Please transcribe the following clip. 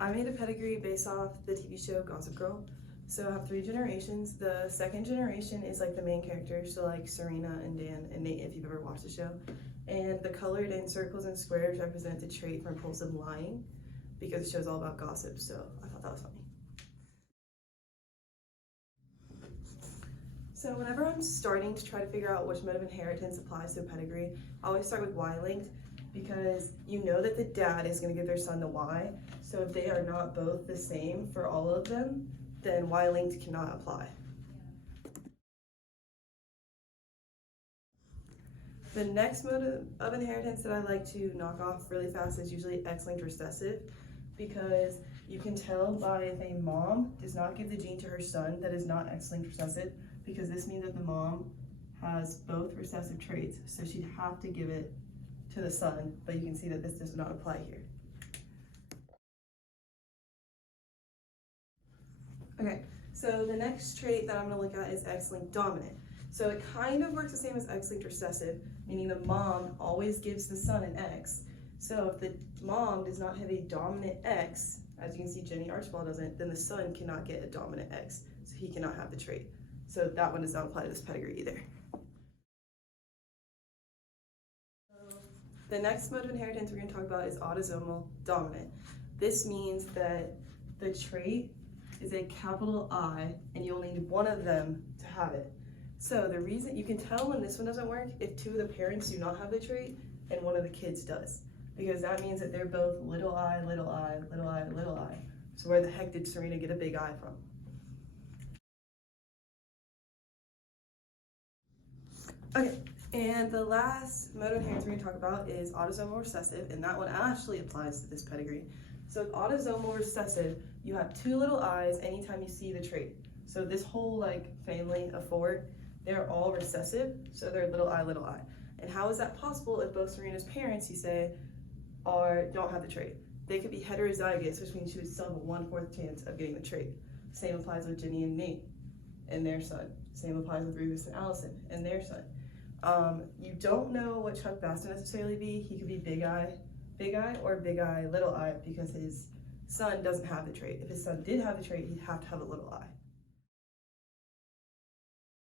I made a pedigree based off the TV show Gossip Girl. So I have 3 generations. The second generation is like the main characters, so like Serena and Dan and Nate if you've ever watched the show. And the colored in circles and squares represent the trait for impulsive lying because the show's all about gossip, so I thought that was funny. So whenever I'm starting to try to figure out which mode of inheritance applies to a pedigree, I always start with Y-linked because you know that the dad is going to give their son the Y. So if they are not both the same for all of them, then Y-linked cannot apply. The next mode of inheritance that I like to knock off really fast is usually X-linked recessive, because you can tell by if a mom does not give the gene to her son that is not X-linked recessive, because this means that the mom has both recessive traits, so she'd have to give it to the son, but you can see that this does not apply here. Okay, so the next trait that I'm going to look at is X-linked dominant. So it kind of works the same as X-linked recessive, meaning the mom always gives the son an X. So if the mom does not have a dominant X, as you can see Jenny Archibald doesn't, then the son cannot get a dominant X, so he cannot have the trait. So that one does not apply to this pedigree either. The next mode of inheritance we're going to talk about is autosomal dominant. This means that the trait is a capital I, and you only need one of them to have it. So the reason you can tell when this one doesn't work if 2 of the parents do not have the trait and one of the kids does, because that means that they're both little I, little I, little I, little I. So where the heck did Serena get a big I from? Okay, and the last mode of inheritance we're going to talk about is autosomal recessive, and that one actually applies to this pedigree. So with autosomal recessive, you have 2 little i's anytime you see the trait. So this whole family of 4, they're all recessive, so they're little I, little I. And how is that possible if both Serena's parents, you say, don't have the trait? They could be heterozygous, which means she would still have a 1/4 chance of getting the trait. Same applies with Jenny and Nate and their son. Same applies with Rufus and Allison and their son. You don't know what Chuck Bass would necessarily be. He could be big I, or big I, little I, because his son doesn't have the trait. If his son did have the trait, he'd have to have a little I.